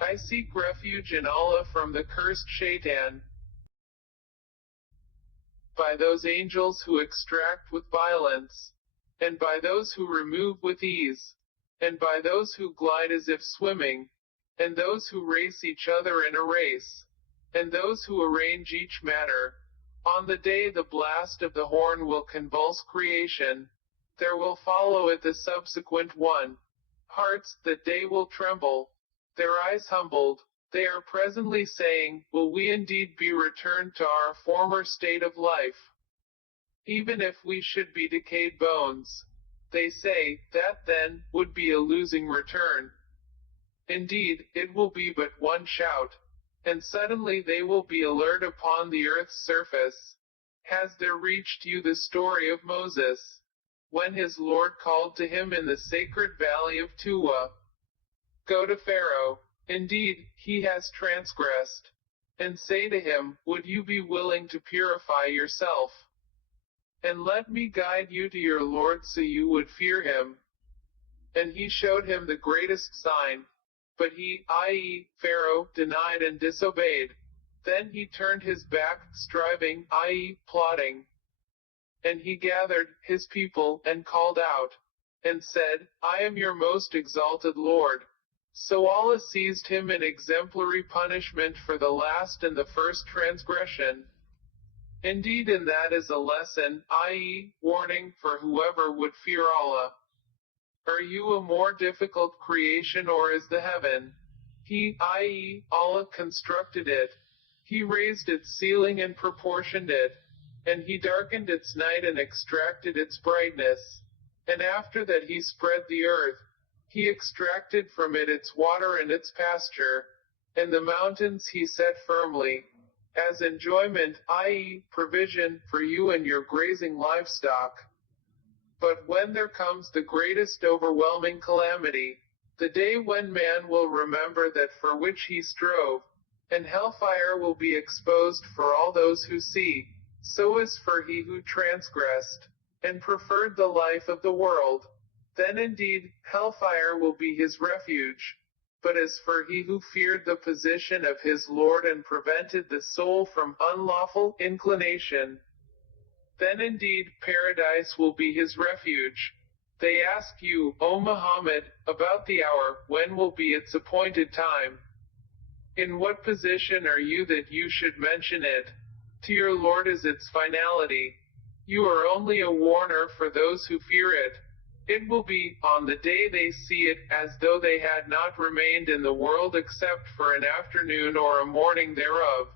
I seek refuge in Allah from the cursed shaitan, by those angels who extract with violence, and by those who remove with ease, and by those who glide as if swimming, and those who race each other in a race, and those who arrange each matter. On the day the blast of the horn will convulse creation, there will follow it the subsequent one. Hearts that day will tremble, their eyes humbled, they are presently saying, will we indeed be returned to our former state of life? Even if we should be decayed bones. They say, that then, would be a losing return. Indeed, it will be but one shout, and suddenly they will be alert upon the earth's surface. Has there reached you the story of Moses, when his Lord called to him in the sacred valley of Tuwa? Go to Pharaoh, indeed, he has transgressed, and say to him, would you be willing to purify yourself? And let me guide you to your Lord so you would fear him. And he showed him the greatest sign. But he, i.e., Pharaoh, denied and disobeyed. Then he turned his back, striving, i.e., plotting. And he gathered his people, and called out, and said, I am your most exalted Lord. So Allah seized him in exemplary punishment for the last and the first transgression. Indeed, in that is a lesson, i.e., warning, for whoever would fear Allah. Are you a more difficult creation, or is the heaven? He, i.e., Allah, constructed it. He raised its ceiling and proportioned it, and he darkened its night and extracted its brightness. And after that he spread the earth. He extracted from it its water and its pasture, and the mountains he set firmly, as enjoyment, i.e., provision, for you and your grazing livestock. But when there comes the greatest overwhelming calamity, the day when man will remember that for which he strove, and hellfire will be exposed for all those who see, so is for he who transgressed, and preferred the life of the world, then indeed, hellfire will be his refuge. But as for he who feared the position of his Lord and prevented the soul from unlawful inclination, then indeed paradise will be his refuge. They ask you, O Muhammad, about the hour, when will be its appointed time? In what position are you that you should mention it? To your Lord is its finality. You are only a warner for those who fear it. It will be, on the day they see it, as though they had not remained in the world except for an afternoon or a morning thereof.